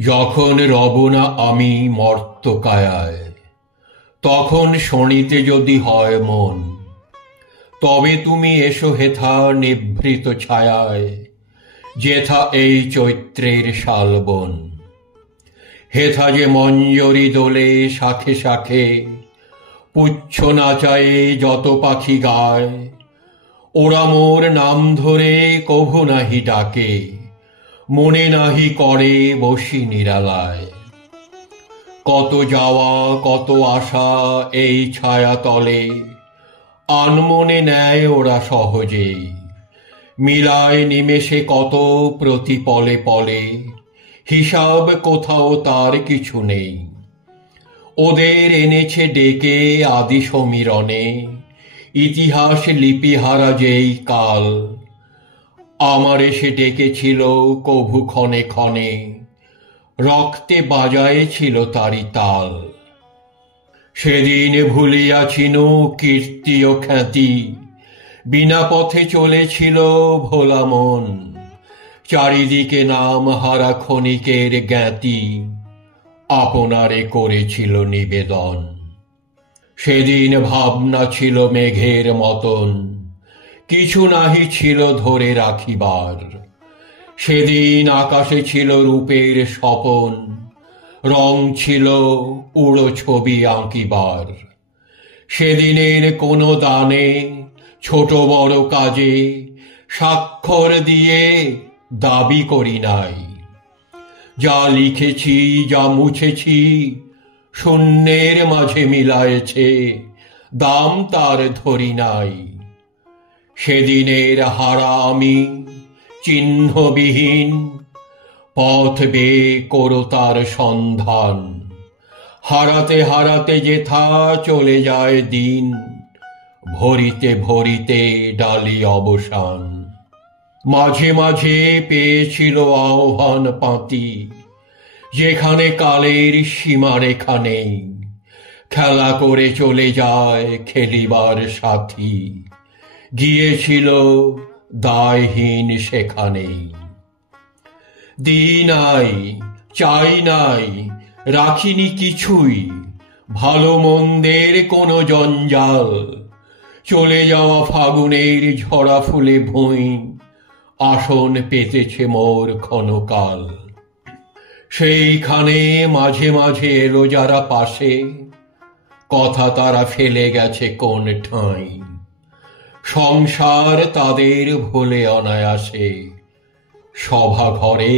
যখন রব না আমি মর্তকায়ায়, তখন শোনিতে যদি হয় মন, তবে তুমি এসো হেথা নিভৃত ছায়ায়, যেথা এই চৈত্রের শালবন। হেথা যে মঞ্জরি দোলে শাখে শাখে, পুচ্ছ নাচায়ে যত পাখি গায়, ওরা মোর নাম ধরে কভু নাহি ডাকে, মনে নাহি করে বসি নিরালায়। কত যাওয়া কত আশা এই ছায়া তলে, আনমনে নেয় ওরা সহজেই, মিলায় নিমেষে কত প্রতি পলে পলে, হিসাব কোথাও তার কিছু নেই। ওদের এনেছে ডেকে আদি সমীরণে, ইতিহাস লিপিহারা যেই কাল। আমার এসে ডেকেছিল কভু ক্ষণে ক্ষণে, রক্তে বাজায়েছিল তারি তাল। সেদিন ভুলিয়াছিনু কীর্তি ও খ্যাতি, বিনা পথে চলেছিল ভোলা মন। চারিদিকে নাম হারা ক্ষণিকের জ্ঞাতি, আপনারে করেছিল নিবেদন। সেদিন ভাবনা ছিল মেঘের মতন, কিছু নাহি ছিল ধরে রাখিবার। সেদিন আকাশে ছিল রূপের স্বপন, রং ছিল উড়ো ছবি আঁকিবার। সেদিনের কোনো দানে ছোট বড় কাজে স্বাক্ষর দিয়ে দাবি করি নাই। যা লিখেছি যা মুছেছি শূন্যের মাঝে মিলায়েছে, দাম তার ধরি নাই। সেদিনের হারা আমি চিহ্নবিহীন, পথ বেয়ে করো তার সন্ধান। হারাতে হারাতে যেথা চলে যায় দিন, ভরিতে ভরিতে ডালি অবসান। মাঝে মাঝে পেয়েছিল আহ্বান পাঁতি, যেখানে কালের সীমারেখা নেই। খেলা করে চলে যায় খেলিবার সাথী, গিয়েছিল দায়হীন সেখানেই। দিই নাই, চাই নাই, রাখিনি কিছুই, ভালো মন্দের কোনো জঞ্জাল। চলে যাওয়া ফাগুনের ঝরা ফুলে ভুঁই, আসন পেতেছে মোর ক্ষণকাল। সেইখানে মাঝে মাঝে এলো যারা পাশে, কথা তারা ফেলে গেছে কোন ঠাঁই। সংসার তাদের ভোলে অনায়াসে, সভা ঘরে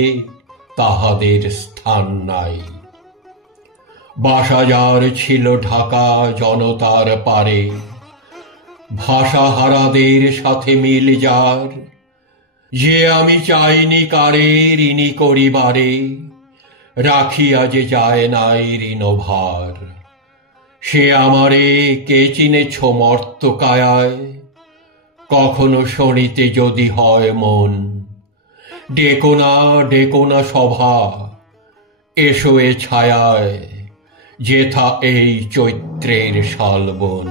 তাহাদের স্থান নাই। বাসা যার ছিল ঢাকা জনতার পারে, ভাষাহারাদের সাথে মিল যার। যে আমি চাইনি কারে ঋণী করিবারে, রাখিয়া যে যায় নাই ঋণভার। সে আমারে কে চিনেছ মর্তকায়ায়, কখনো শোনিতে যদি হয় মন। ডেকো না সভা, এসো এ ছায়ায়, যেথা এই চৈত্রের শালবন।